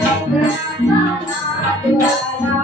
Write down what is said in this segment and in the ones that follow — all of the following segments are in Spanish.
la la la la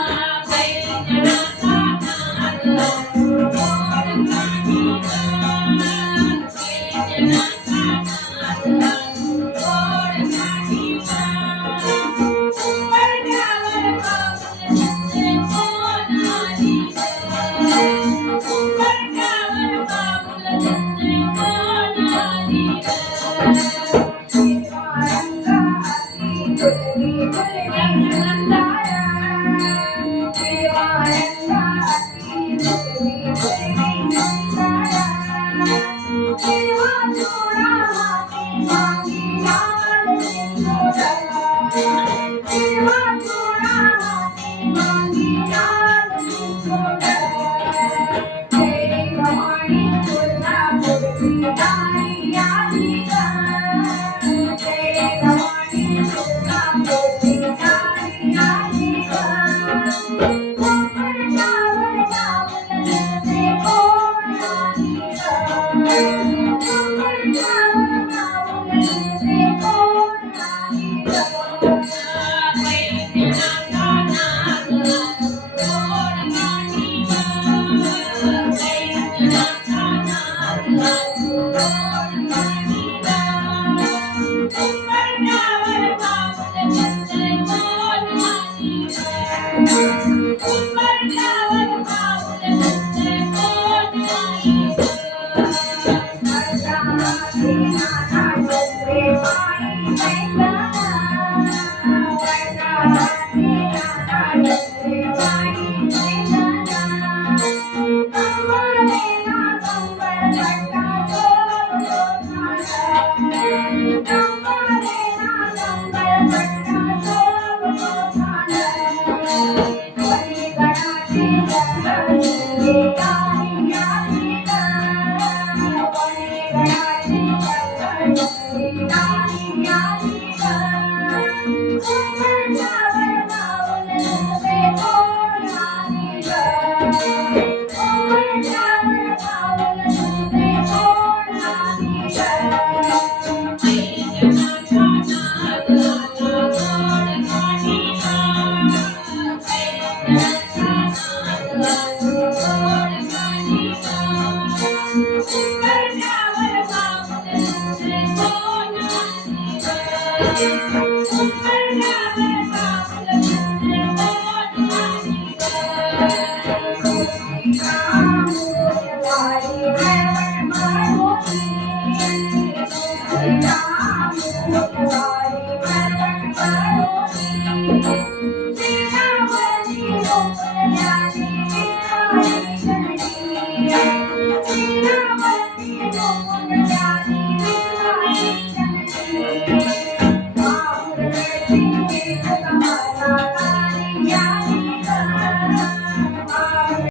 Thank you. Thank you. Música Obrigada.